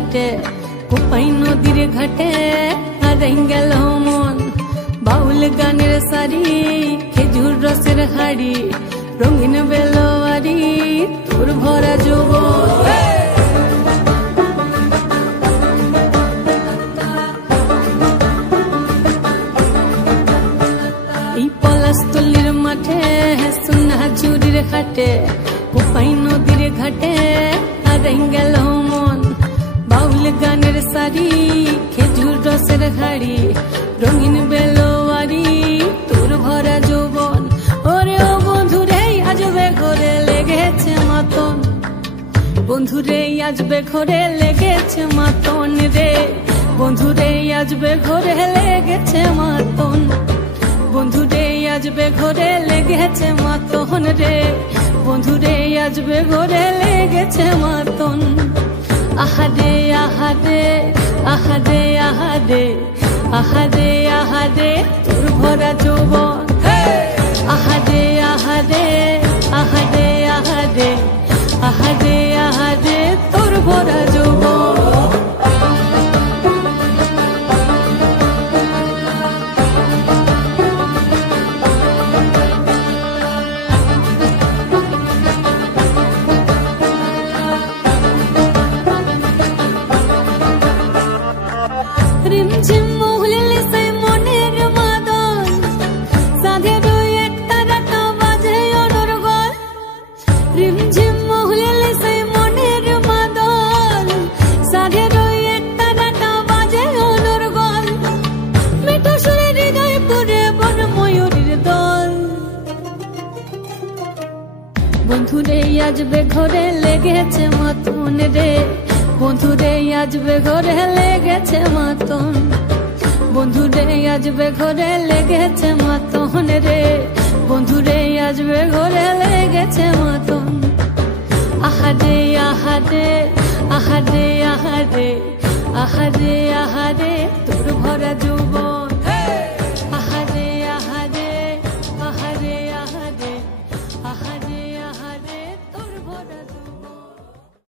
ঘাটে কোপাই নদীর ঘাটে হারাই গেল মন বাউল গানের সারি খেজুর রসের হাড়ি রঙিন বেলোয়ারি তোর ভরা যৌবন এই পলাশতলির মাঠে সোনা চুরির ঘাটে কোপাই নদীর ঘাটে হারাই গেল মন বাউল গানের সারি খেজুর রসের হাড়ি রঙিন বেলোয়ারি তোর ভরা যৌবন ওরে ও বন্ধুরে আজবে ঘরে লেগেছে মাতন বন্ধুরে আজবে ঘরে লেগেছে মাতন রে বন্ধুরে আজবে ঘরে লেগেছে মাতন বন্ধুরে আজবে ঘরে লেগেছে মাতন রে বন্ধুরে আজবে ঘরে লেগেছে মাতন আহারে আহারে আহারে আহারে আহারে আহারে তোর ভরা যৌবন আহারে আহারে আহারে আহারে আহারে আহারে তোর ভরা যৌবন রিমঝিম মহুলিলে সে মনের মাদন সাধের এক তারাটা বাজে অনর্গল রিমঝিম মহুলিলে সে মনের মাদন সাধের এক তারাটা বাজে অনর্গল মিঠু সুরে হৃদয় পুরে বন ময়ূরীর দল বন্ধুরে আজবে ঘরে লেগেছে মাতন রে বন্ধুরে আজবে ঘরে লেগেছে মাতন বন্ধুরে আজবে ঘরে লেগেছে মাতন রে বন্ধুরে আজবে ঘরে লেগেছে মাতন আহারে আহারে আহারে আহারে আহারে আহারে তোর ভরা যৌবন